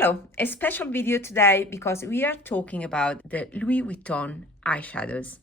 Hello, a special video today because we are talking about the Louis Vuitton eyeshadows.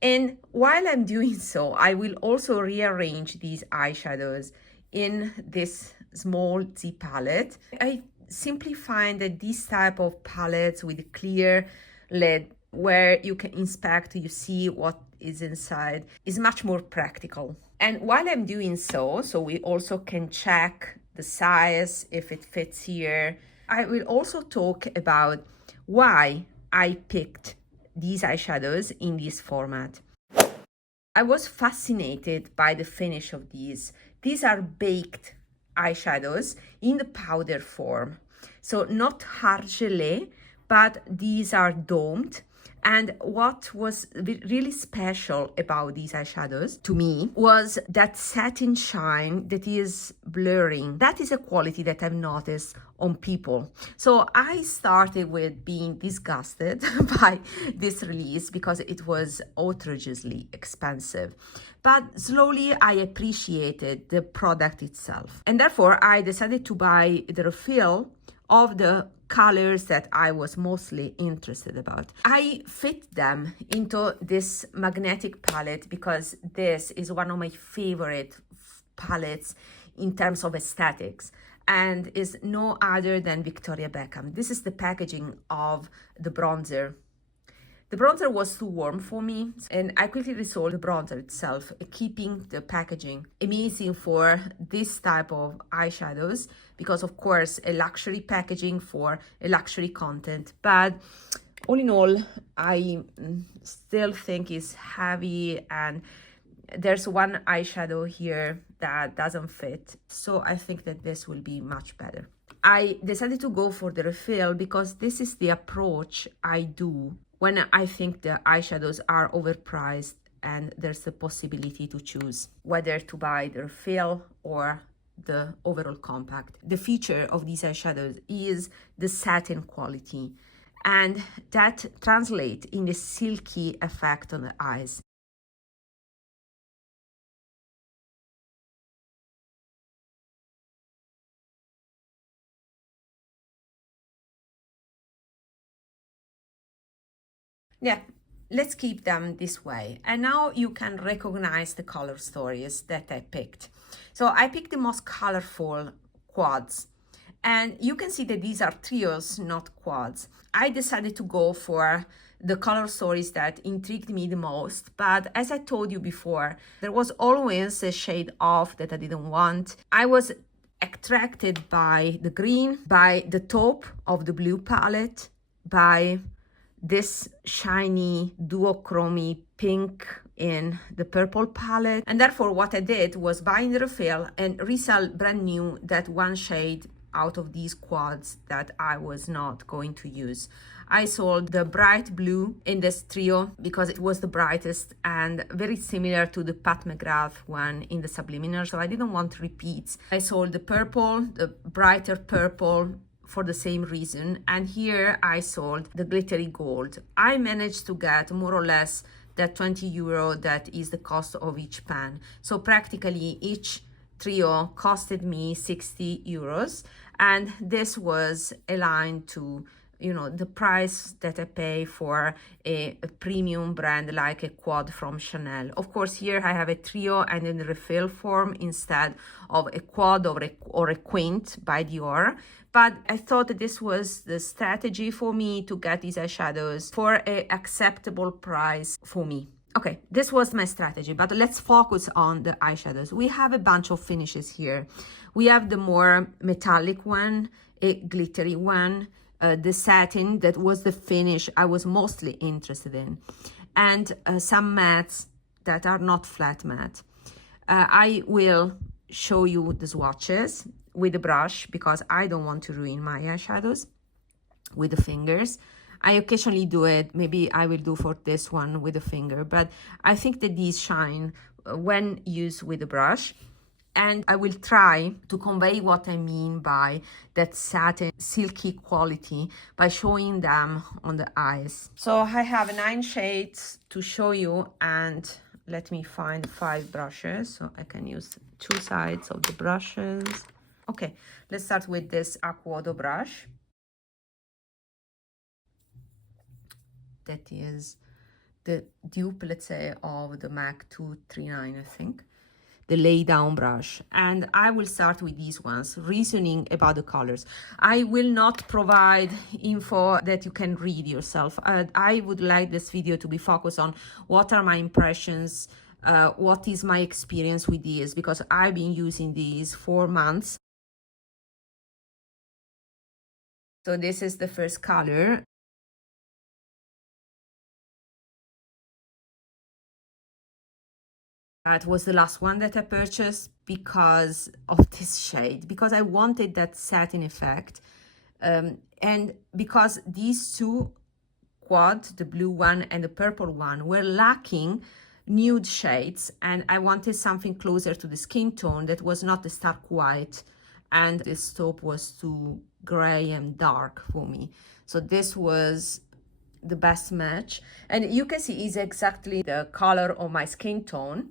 And while I'm doing so, I will also rearrange these eyeshadows in this small Z palette. I simply find that this type of palettes with a clear lid where you can inspect, you see what is inside, is much more practical. And while I'm doing so we also can check the size, if it fits here. I will also talk about why I picked these eyeshadows in this format. I was fascinated by the finish of these. These are baked eyeshadows in the powder form. So not hard gelée, but these are domed. And what was really special about these eyeshadows to me was that satin shine that is blurring. That is a quality that I've noticed on people. So I started with being disgusted by this release because it was outrageously expensive. But slowly I appreciated the product itself. And therefore I decided to buy the refill of the colors that I was mostly interested about. I fit them into this magnetic palette because this is one of my favorite palettes in terms of aesthetics and is no other than Victoria Beckham. This is the packaging of the bronzer. The bronzer was too warm for me, and I quickly resold the bronzer itself, keeping the packaging. Amazing for this type of eyeshadows, because of course, a luxury packaging for a luxury content. But all in all, I still think it's heavy, and there's one eyeshadow here that doesn't fit. So I think that this will be much better. I decided to go for the refill because this is the approach I do when I think the eyeshadows are overpriced and there's the possibility to choose whether to buy the refill or the overall compact. The feature of these eyeshadows is the satin quality, and that translates in a silky effect on the eyes. Yeah, let's keep them this way. And now you can recognize the color stories that I picked. So I picked the most colorful quads. And you can see that these are trios, not quads. I decided to go for the color stories that intrigued me the most. But as I told you before, there was always a shade off that I didn't want. I was attracted by the green, by the taupe of the blue palette, by this shiny duochrome pink in the purple palette. And therefore what I did was buy in the refill and resell brand new that one shade out of these quads that I was not going to use. I sold the bright blue in this trio because it was the brightest and very similar to the Pat McGrath one in the Subliminal, so I didn't want repeats. I sold the purple, the brighter purple, for the same reason, and here I sold the glittery gold. I managed to get more or less that 20 euro that is the cost of each pan. So practically each trio costed me 60 euros, and this was aligned to, you know, the price that I pay for a premium brand like a quad from Chanel. Of course, here I have a trio and in the refill form instead of a quad or a quint by Dior. But I thought that this was the strategy for me to get these eyeshadows for an acceptable price for me. Okay, this was my strategy, but let's focus on the eyeshadows. We have a bunch of finishes here. We have the more metallic one, a glittery one, the satin, that was the finish I was mostly interested in, and some mattes that are not flat matte. I will show you the swatches with the brush because I don't want to ruin my eyeshadows with the fingers. I occasionally do it, maybe I will do for this one with the finger, but I think that these shine when used with the brush. And I will try to convey what I mean by that satin silky quality by showing them on the eyes. So I have 9 shades to show you, and let me find 5 brushes so I can use 2 sides of the brushes. Okay, let's start with this Aquodo brush. that is the dupe, let's say, of the MAC 239, I think, the lay down brush. And I will start with these ones, reasoning about the colors. I will not provide info that you can read yourself. I would like this video to be focused on what are my impressions, what is my experience with these, because I've been using these for months. So this is the first color. That was the last one that I purchased because of this shade, because I wanted that satin effect. And because these two quad, the blue one and the purple one, were lacking nude shades, and I wanted something closer to the skin tone that was not the stark white, and this taupe was too gray and dark for me. So this was the best match, and you can see it's exactly the color of my skin tone,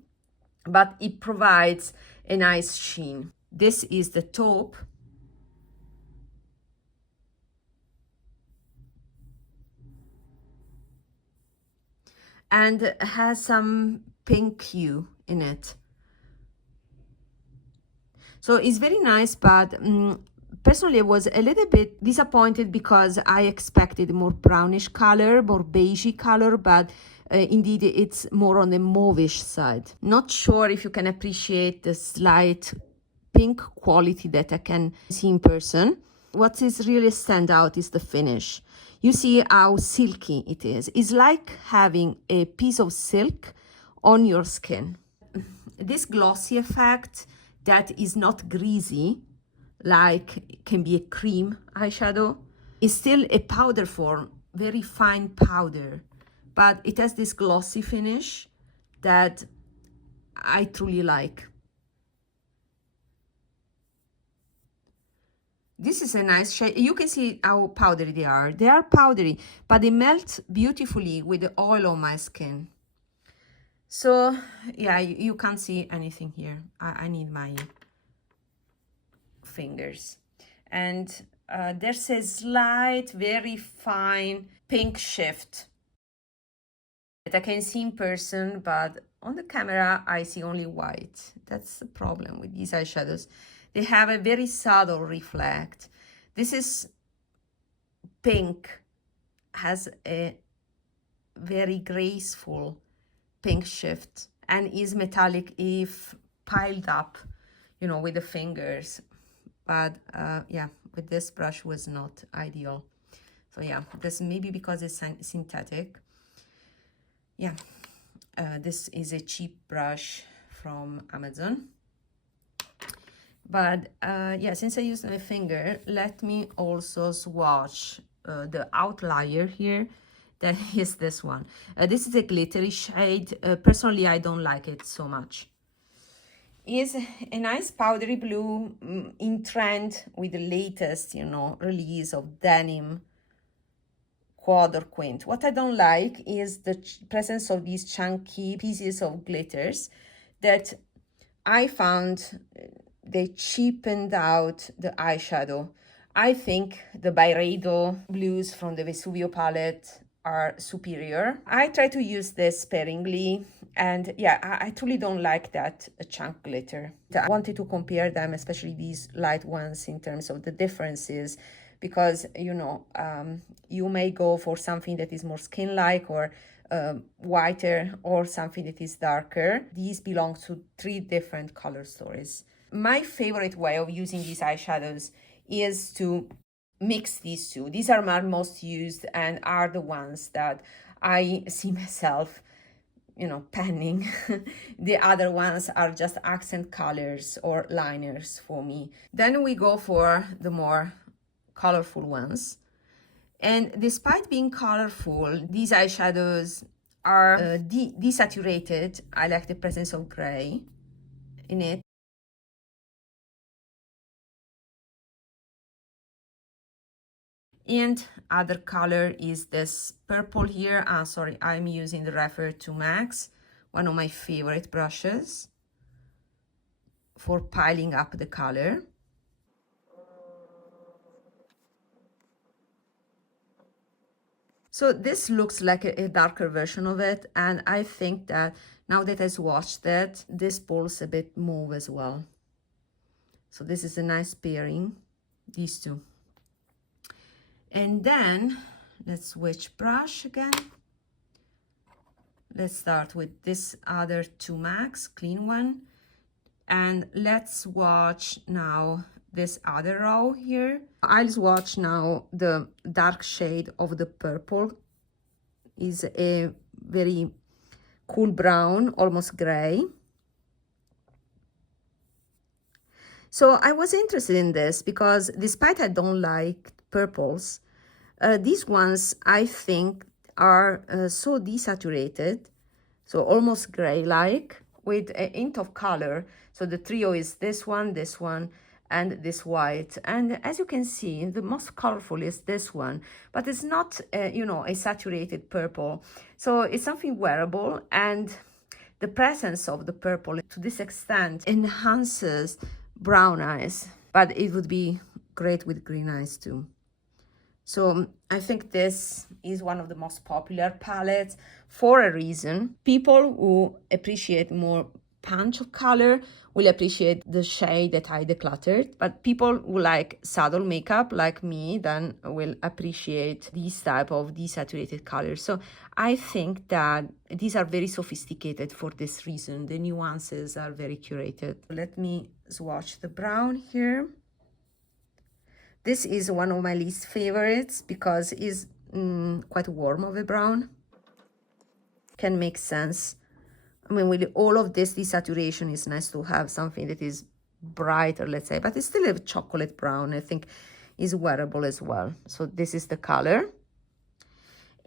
but it provides a nice sheen. This is the taupe. And has some pink hue in it. So it's very nice, but personally I was a little bit disappointed because I expected more brownish color, more beigey color, but indeed it's more on the mauvish side. Not sure if you can appreciate the slight pink quality that I can see in person. What is really stand out is the finish. You see how silky it is. It's like having a piece of silk on your skin. This glossy effect that is not greasy, like can be a cream eyeshadow, is still a powder form, very fine powder, but it has this glossy finish that I truly like. This is a nice shade. You can see how powdery they are. They are powdery, but they melt beautifully with the oil on my skin. So yeah, you can't see anything here. I need my fingers. And there's a slight, very fine pink shift that I can see in person, but on the camera I see only white. That's the problem with these eyeshadows. They have a very subtle reflect. This is pink, has a very graceful pink shift, and is metallic if piled up, you know, with the fingers. But yeah, with this brush was not ideal. So yeah, this maybe because it's synthetic. Yeah, this is a cheap brush from Amazon. But yeah, since I used my finger, let me also swatch the outlier here. That is this one. This is a glittery shade. Personally, I don't like it so much. Is a nice powdery blue, in trend with the latest, you know, release of denim quad or quint. What I don't like is the presence of these chunky pieces of glitters that I found they cheapened out the eyeshadow. I think the Byredo blues from the Vesuvio palette are superior. I try to use this sparingly, and yeah, I truly don't like that chunk glitter. I wanted to compare them, especially these light ones, in terms of the differences, because you know, you may go for something that is more skin-like or whiter, or something that is darker. These belong to three different color stories. My favorite way of using these eyeshadows is to mix these two. These are my most used and are the ones that I see myself, you know, panning. The other ones are just accent colors or liners for me. Then we go for the more colorful ones. And despite being colorful, these eyeshadows are desaturated. I like the presence of gray in it. And other color is this purple here. Sorry, I'm using the Refer to Max, one of my favorite brushes for piling up the color. So this looks like a darker version of it, and I think that now that I swatched it, this pulls a bit mauve as well. So this is a nice pairing, these two. And then let's switch brush again. Let's start with this other 2 Max, clean one. And let's swatch now this other row here. I'll swatch now the dark shade of the purple. Is a very cool brown, almost gray. So I was interested in this because despite I don't like purples, these ones I think are so desaturated, so almost gray-like, with a hint of color. So the trio is this one, and this white. And as you can see, the most colorful is this one, but it's not, you know, a saturated purple. So it's something wearable, and the presence of the purple to this extent enhances brown eyes, but it would be great with green eyes too. So I think this is one of the most popular palettes for a reason. People who appreciate more punch of color will appreciate the shade that I decluttered, but people who like subtle makeup like me then will appreciate these type of desaturated colors. So I think that these are very sophisticated for this reason. The nuances are very curated. Let me swatch the brown here. This is one of my least favorites because it's quite warm of a brown. Can make sense. I mean, with all of this desaturation, it's nice to have something that is brighter, let's say, but it's still a chocolate brown. I think is wearable as well. So this is the color.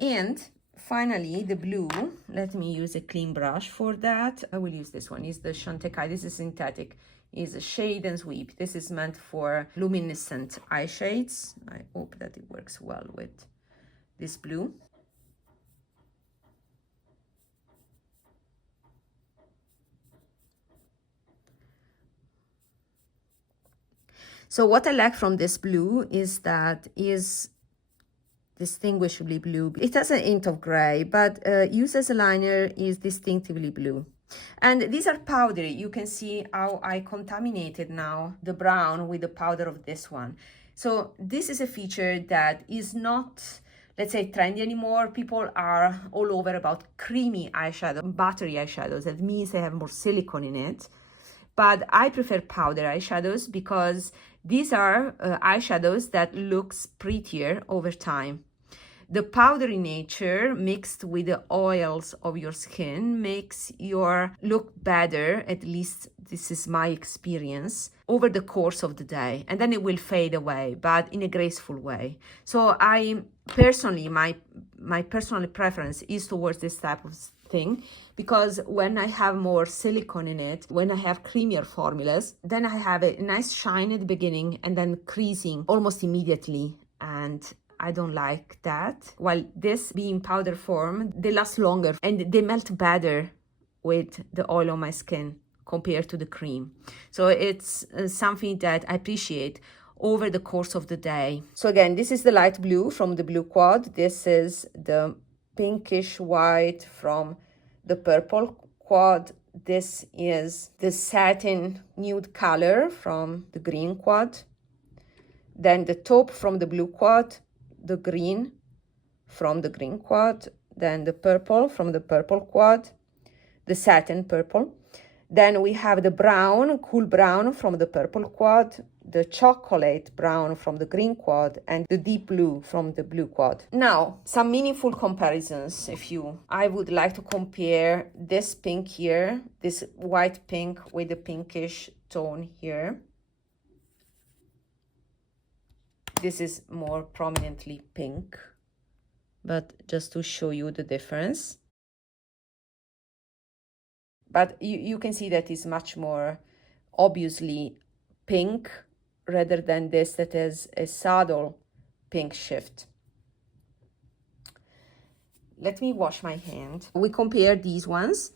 And finally, the blue. Let me use a clean brush for that. I will use this one. It's the Chantecaille. This is synthetic. Is a shade and sweep. This is meant for luminescent eye shades. I hope that it works well with this blue. So what I like from this blue is that is distinguishably blue. It has a hint of gray, but used as a liner is distinctively blue. And these are powdery. You can see how I contaminated now the brown with the powder of this one. So this is a feature that is not, let's say, trendy anymore. People are all over about creamy eyeshadow, buttery eyeshadows. That means they have more silicone in it. But I prefer powder eyeshadows because these are eyeshadows that looks prettier over time. The powdery nature mixed with the oils of your skin makes your look better, at least this is my experience, over the course of the day. And then it will fade away, but in a graceful way. So I personally, my personal preference is towards this type of thing, because when I have more silicone in it, when I have creamier formulas, then I have a nice shine at the beginning and then creasing almost immediately, and I don't like that. While this being powder form, they last longer and they melt better with the oil on my skin compared to the cream. So it's something that I appreciate over the course of the day. So again, this is the light blue from the blue quad. This is the pinkish white from the purple quad. This is the satin nude color from the green quad. Then the taupe from the blue quad, the green from the green quad, then the purple from the purple quad, the satin purple. Then we have the brown, cool brown from the purple quad, the chocolate brown from the green quad, and the deep blue from the blue quad. Now, some meaningful comparisons, I would like to compare this pink here, this white pink with the pinkish tone here. This is more prominently pink, but just to show you the difference. But you can see that it's much more obviously pink rather than this that is a subtle pink shift. Let me wash my hand. We compare these ones.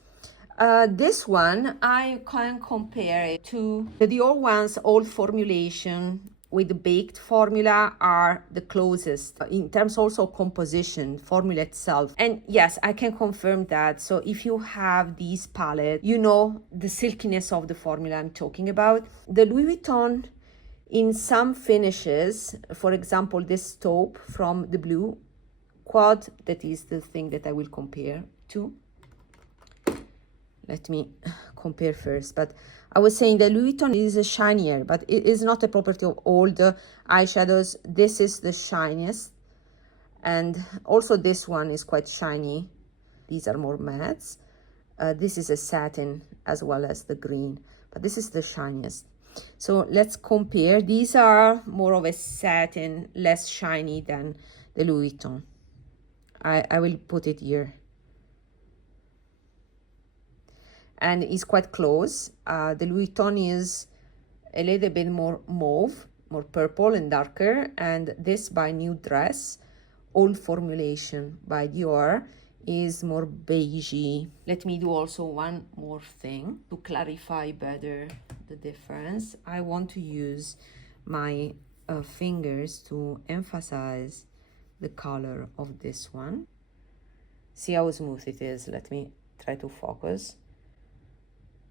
This one, I can compare it to the Dior one's old formulation with the baked formula are the closest in terms also composition, formula itself. And yes, I can confirm that. So if you have these palette, you know the silkiness of the formula I'm talking about. The Louis Vuitton in some finishes, for example, this taupe from the blue quad, that is the thing that I will compare to. Let me compare first, but I was saying that Louis Vuitton is a shinier, but it is not a property of all the eyeshadows. This is the shiniest, and also this one is quite shiny. These are more mattes. This is a satin as well as the green, but this is the shiniest. So let's compare. These are more of a satin, less shiny than the Louis Vuitton. I will put it here. And it's quite close. The Louis Vuitton is a little bit more mauve, more purple and darker. And this by New Dress, old formulation by Dior, is more beigey. Let me do also one more thing to clarify better the difference. I want to use my fingers to emphasize the color of this one. See how smooth it is. Let me try to focus.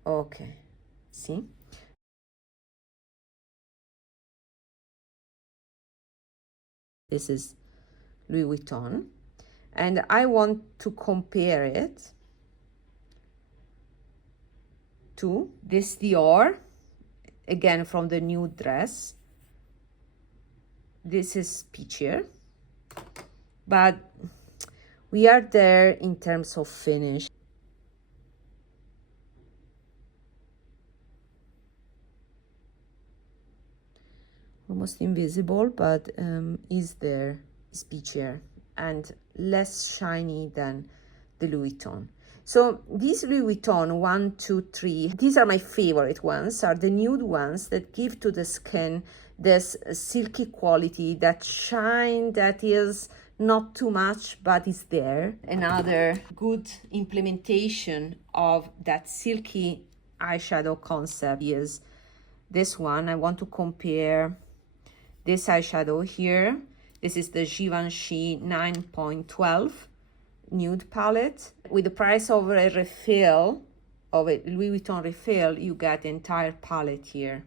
Okay, see? This is Louis Vuitton, and I want to compare it to this Dior, again from the New Dress. This is peachier, but we are there in terms of finish. Almost invisible, but is there, is peachier and less shiny than the Louis Vuitton. So these Louis Vuitton 1, 2, 3, these are my favorite ones, are the nude ones that give to the skin this silky quality, that shine that is not too much but is there. Another good implementation of that silky eyeshadow concept is this one. I want to compare this eyeshadow here. This is the Givenchy 9.12 nude palette. With the price of a refill, of a Louis Vuitton refill, you get the entire palette here.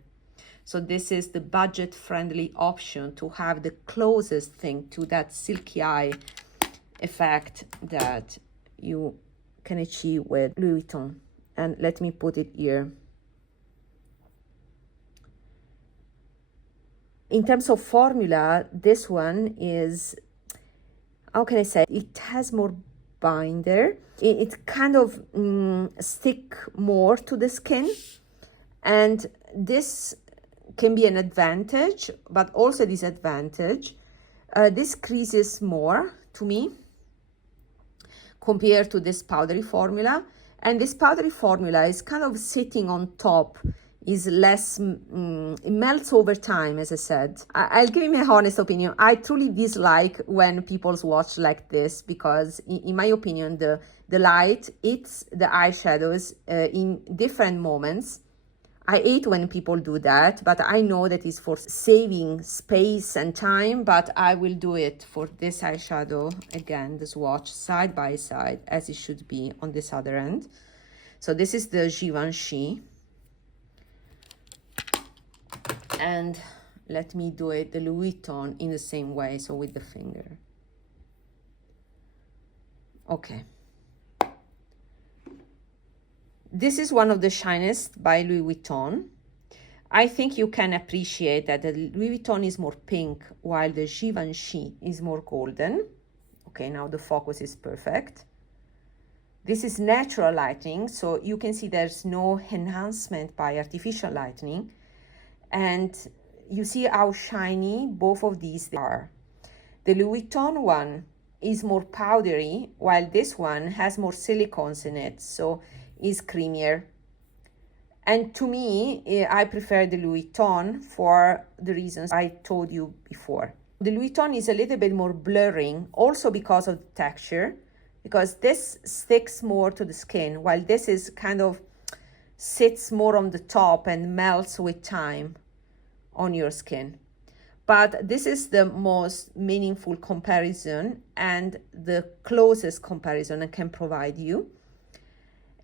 So this is the budget-friendly option to have the closest thing to that silky eye effect that you can achieve with Louis Vuitton. And let me put it here. In terms of formula, this one is, how can I say, it has more binder. It kind of stick more to the skin, and this can be an advantage, but also a disadvantage. This creases more to me compared to this powdery formula, and this powdery formula is kind of sitting on top, is less, it melts over time, as I said. I'll give you my honest opinion. I truly dislike when people swatch like this, because in my opinion, the light hits the eyeshadows in different moments. I hate when people do that, but I know that it's for saving space and time, but I will do it for this eyeshadow. Again, the swatch side by side, as it should be on this other end. So this is the Givenchy. And let me do it, the Louis Vuitton, in the same way, so with the finger. Okay. This is one of the shiniest by Louis Vuitton. I think you can appreciate that the Louis Vuitton is more pink, while the Givenchy is more golden. Okay, now the focus is perfect. This is natural lighting, so you can see there's no enhancement by artificial lighting. And you see how shiny both of these are. The Louis Vuitton one is more powdery, while this one has more silicones in it, so is creamier. And to me, I prefer the Louis Vuitton for the reasons I told you before. The Louis Vuitton is a little bit more blurring, also because of the texture, because this sticks more to the skin, while this is kind of sits more on the top and melts with time on your skin. but this is the most meaningful comparison and the closest comparison I can provide you.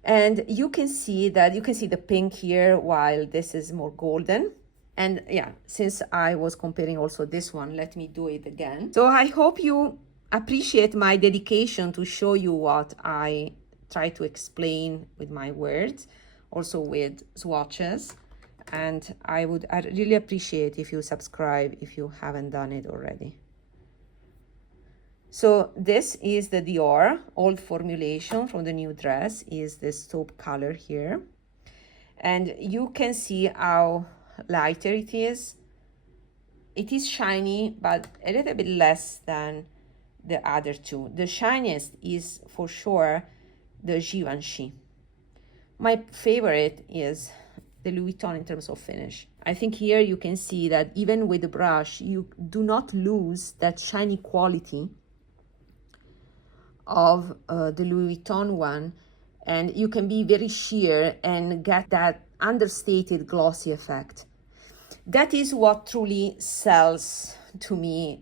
And you can see the pink here, while this is more golden. And yeah, since I was comparing also this one, let me do it again. So I hope you appreciate my dedication to show you what I try to explain with my words, also with swatches. And I really appreciate if you subscribe if you haven't done it already. So this is the Dior old formulation from the new dress, is this taupe color here. And you can see how lighter it is. It is shiny, but a little bit less than the other two. The shiniest is for sure the Givenchy. My favorite is the Louis Vuitton in terms of finish. I think here you can see that even with the brush, you do not lose that shiny quality of the Louis Vuitton one, and you can be very sheer and get that understated glossy effect. That is what truly sells to me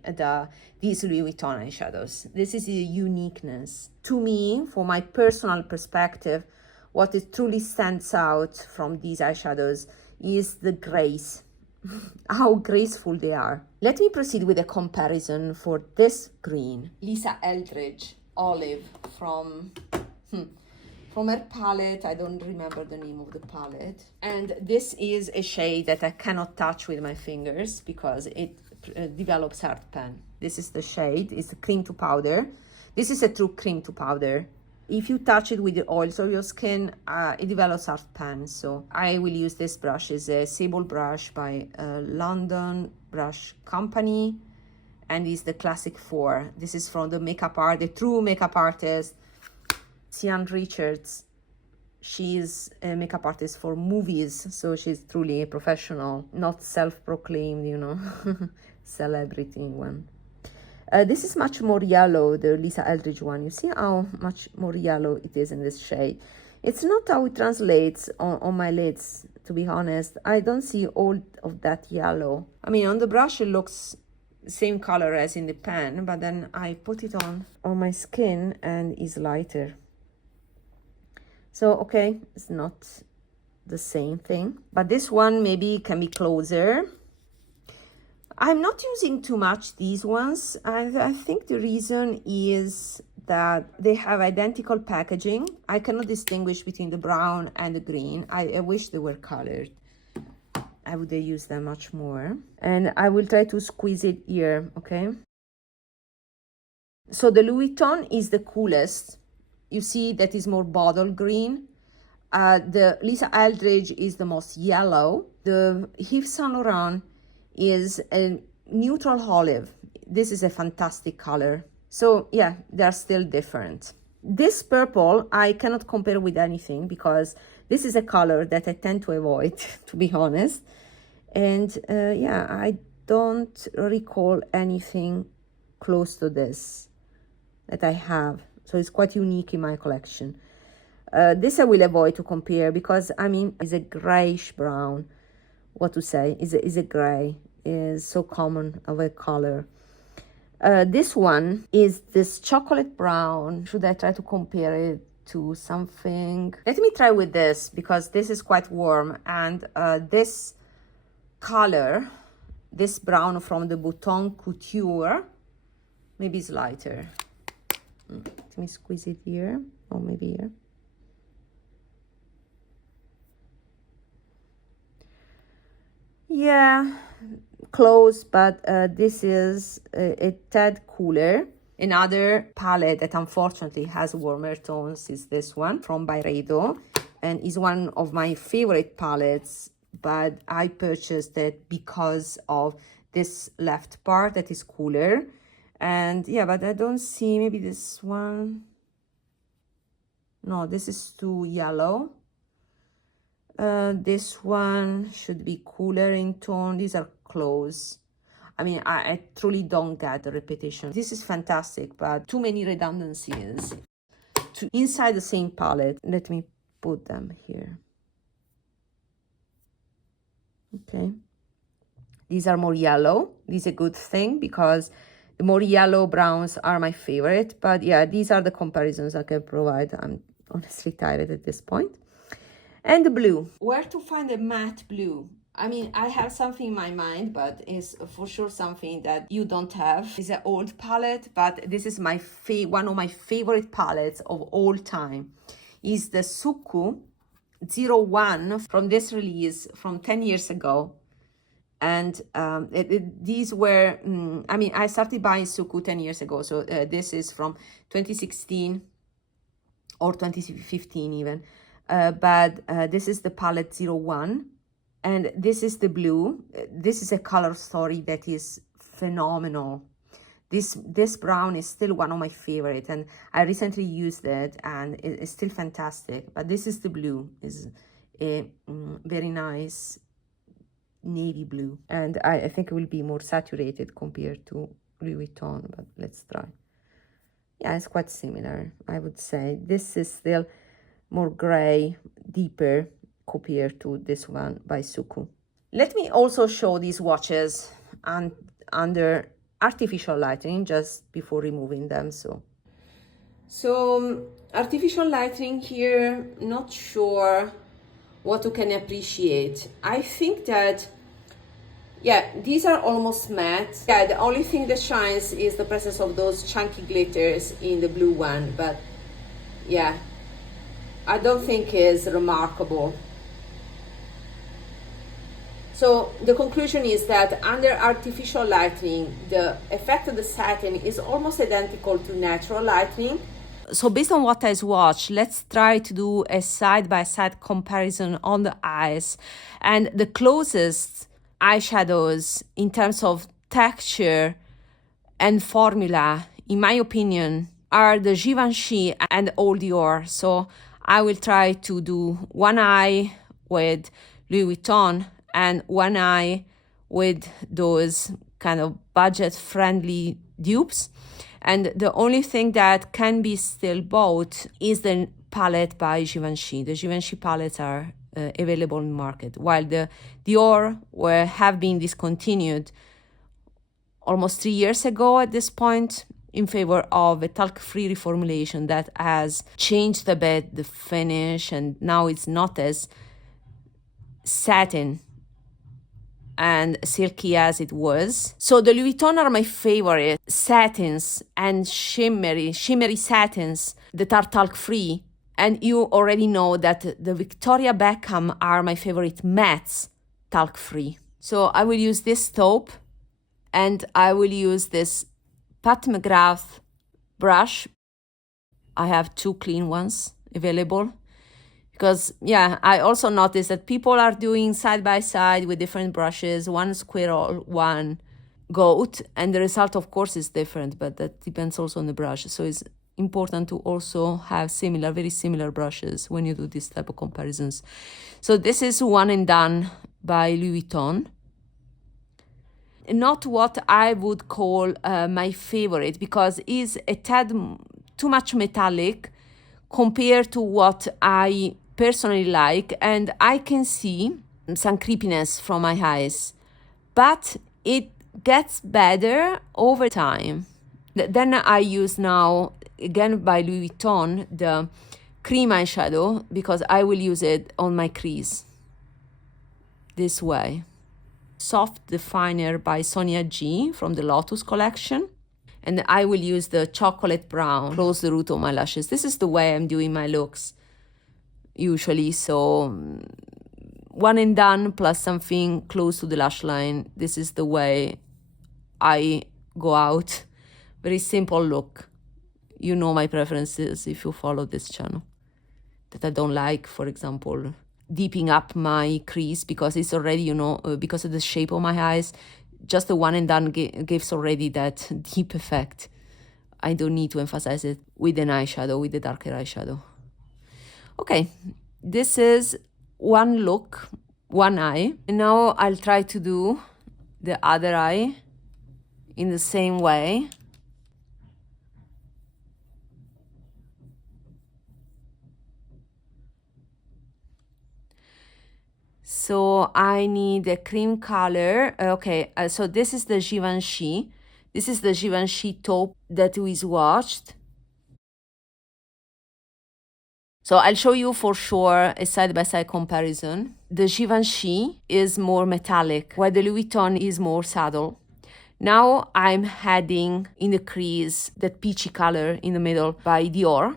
these Louis Vuitton eyeshadows. This is the uniqueness. To me, from my personal perspective, what it truly stands out from these eyeshadows is the grace, how graceful they are. Let me proceed with a comparison for this green. Lisa Eldridge Olive from her palette. I don't remember the name of the palette. And this is a shade that I cannot touch with my fingers because it develops hard pan. This is the shade. It's a cream to powder. This is a true cream to powder. If you touch it with the oils of your skin, it develops hard pan. So I will use this brush. It's a sable brush by London Brush Company, and it's the Classic 4. This is from the the true makeup artist, Sian Richards. She's a makeup artist for movies, so she's truly a professional, not self-proclaimed, you know, celebrity one. This is much more yellow, the Lisa Eldridge one. You see how much more yellow it is in this shade. It's not how it translates on my lids, to be honest. I don't see all of that yellow. I mean, on the brush it looks same color as in the pan, but then I put it on my skin and it's lighter. So, okay, it's not the same thing, but this one maybe can be closer. I'm not using too much these ones. I think the reason is that they have identical packaging. I cannot distinguish between the brown and the green. I wish they were colored. I would use them much more. And I will try to squeeze it here, okay? So the Louis Vuitton is the coolest. You see that is more bottle green. The Lisa Eldridge is the most yellow. The Yves Saint Laurent is a neutral olive. This is a fantastic color. So yeah, they're still different. This purple I cannot compare with anything because this is a color that I tend to avoid, to be honest. And yeah, I don't recall anything close to this that I have. So it's quite unique in my collection. This I will avoid to compare because, I mean, it's a grayish brown. What to say? Is a gray. Is so common of a color. This one is this chocolate brown. Should I try to compare it to something? Let me try with this because this is quite warm, and this color, this brown from the Bouton Couture, maybe it's lighter. Let me squeeze it here, or maybe here. Yeah, close, but this is a tad cooler. Another palette that unfortunately has warmer tones is this one from Byredo, and is one of my favorite palettes, but I purchased it because of this left part that is cooler. And yeah, but I don't see, maybe this one. No, this is too yellow. This one should be cooler in tone. These are close. I mean, I truly don't get the repetition. This is fantastic, but too many redundancies. Inside the same palette, let me put them here. Okay. These are more yellow. This is a good thing because the more yellow browns are my favorite. But yeah, these are the comparisons I can provide. I'm honestly tired at this point. And the blue. Where to find a matte blue? I mean, I have something in my mind, but it's for sure something that you don't have. It's an old palette, but this is my one of my favorite palettes of all time. Is the Suku 01 from this release from 10 years ago. And these were, I mean, I started buying Suku 10 years ago. So this is from 2016 or 2015 even. But this is the palette 01. And this is the blue. This is a color story that is phenomenal. This brown is still one of my favorite, and I recently used it, and it's still fantastic. But this is the blue. Is a very nice navy blue, and I think it will be more saturated compared to Louis Vuitton. But let's try. Yeah, it's quite similar, I would say. This is still more gray, deeper compared to this one by Suku. Let me also show these watches under artificial lighting just before removing them. So artificial lighting here, not sure what you can appreciate. I think that, yeah, these are almost matte. Yeah, the only thing that shines is the presence of those chunky glitters in the blue one, but yeah, I don't think it's remarkable. So the conclusion is that under artificial lighting, the effect of the satin is almost identical to natural lighting. So based on what I watched, let's try to do a side-by-side comparison on the eyes. And the closest eyeshadows in terms of texture and formula, in my opinion, are the Givenchy and Old Dior. So I will try to do one eye with Louis Vuitton and one eye with those kind of budget-friendly dupes. And the only thing that can be still bought is the palette by Givenchy. The Givenchy palettes are available in the market, while the Dior have been discontinued almost 3 years ago at this point in favor of a talc-free reformulation that has changed a bit the finish, and now it's not as satin and silky as it was. So the Louis Vuitton are my favorite satins and shimmery satins that are talc-free. And you already know that the Victoria Beckham are my favorite mattes talc-free. So I will use this taupe, and I will use this Pat McGrath brush. I have 2 clean ones available. Because, yeah, I also noticed that people are doing side-by-side with different brushes, one squirrel, one goat, and the result, of course, is different, but that depends also on the brush. So it's important to also have very similar brushes when you do this type of comparisons. So this is One and Done by Louis Vuitton. Not what I would call my favorite, because it's a tad too much metallic compared to what I personally like, and I can see some creepiness from my eyes, but it gets better over time. Then I use now, again by Louis Vuitton, the cream eyeshadow, because I will use it on my crease this way. Soft Definer by Sonia G from the Lotus collection. And I will use the chocolate brown, close the root of my lashes. This is the way I'm doing my looks usually. So One and Done plus something close to the lash line. This is the way I go out. Very simple look. You know my preferences if you follow this channel. That I don't like, for example, deeping up my crease because it's already, because of the shape of my eyes. Just the One and Done gives already that deep effect. I don't need to emphasize it with an eyeshadow, with the darker eyeshadow. Okay, this is one look, one eye. And now I'll try to do the other eye in the same way. So I need a cream color. Okay, so this is the Givenchy. This is the Givenchy taupe that we swatched. So I'll show you for sure a side-by-side comparison. The Givenchy is more metallic, while the Louis Vuitton is more subtle. Now I'm adding in the crease that peachy color in the middle by Dior.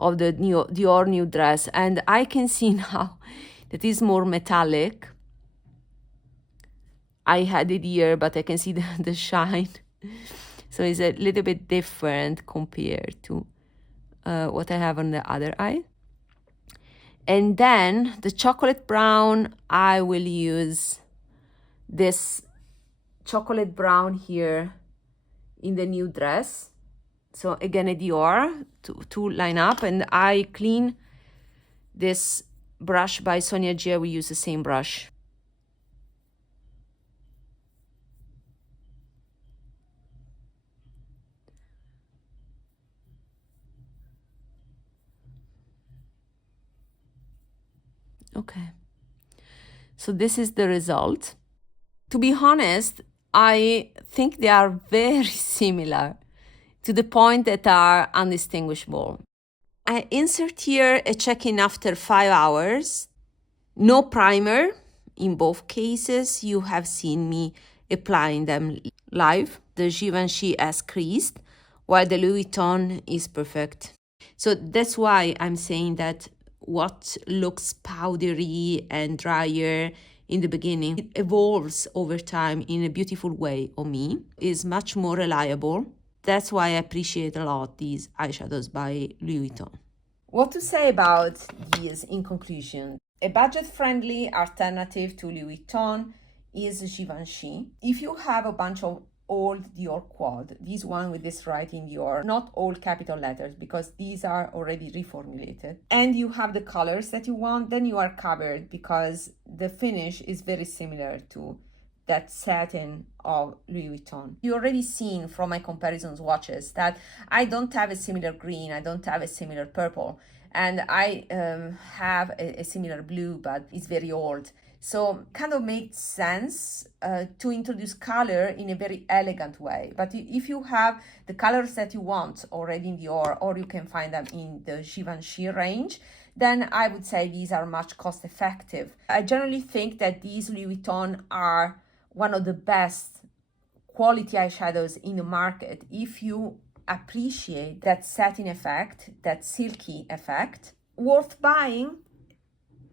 Of the Dior new dress, and I can see now that is more metallic. I had it here, but I can see the shine. So it's a little bit different compared to what I have on the other eye. And then the chocolate brown, I will use this chocolate brown here in the new dress. So again, a Dior to line up, and I clean this brush by Sonia G. We use the same brush. Okay, so this is the result. To be honest, I think they are very similar to the point that are undistinguishable. I insert here a check-in after 5 hours. No primer. In both cases, you have seen me applying them live. The Givenchy has creased, while the Louis Vuitton is perfect. So that's why I'm saying that what looks powdery and drier in the beginning, it evolves over time in a beautiful way on me, is much more reliable. That's why I appreciate a lot these eyeshadows by Louis Vuitton. What to say about these in conclusion? A budget-friendly alternative to Louis Vuitton is Givenchy. If you have a bunch of old Dior quad, this one with this writing Dior, not all capital letters because these are already reformulated, and you have the colors that you want, then you are covered because the finish is very similar to that satin of Louis Vuitton. You already seen from my comparison swatches that I don't have a similar green, I don't have a similar purple, and I have a similar blue, but it's very old. So kind of makes sense to introduce color in a very elegant way. But if you have the colors that you want already in Dior, or you can find them in the Givenchy range, then I would say these are much cost effective. I generally think that these Louis Vuitton are one of the best quality eyeshadows in the market if you appreciate that satin effect, that silky effect. Worth buying?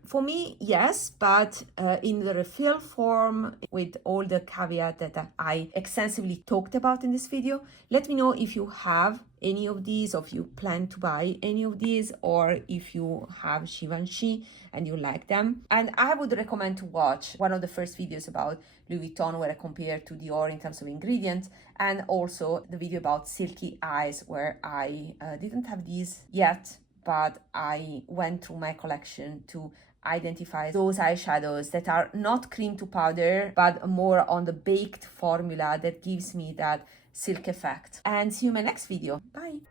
For me, yes, but in the refill form with all the caveat that I extensively talked about in this video. Let me know if you have any of these, or if you plan to buy any of these, or if you have Givenchy and you like them. And I would recommend to watch one of the first videos about Louis Vuitton where I compared to Dior in terms of ingredients, and also the video about silky eyes where I didn't have these yet, but I went through my collection to identify those eyeshadows that are not cream to powder, but more on the baked formula that gives me that silk effect. And see you in my next video. Bye.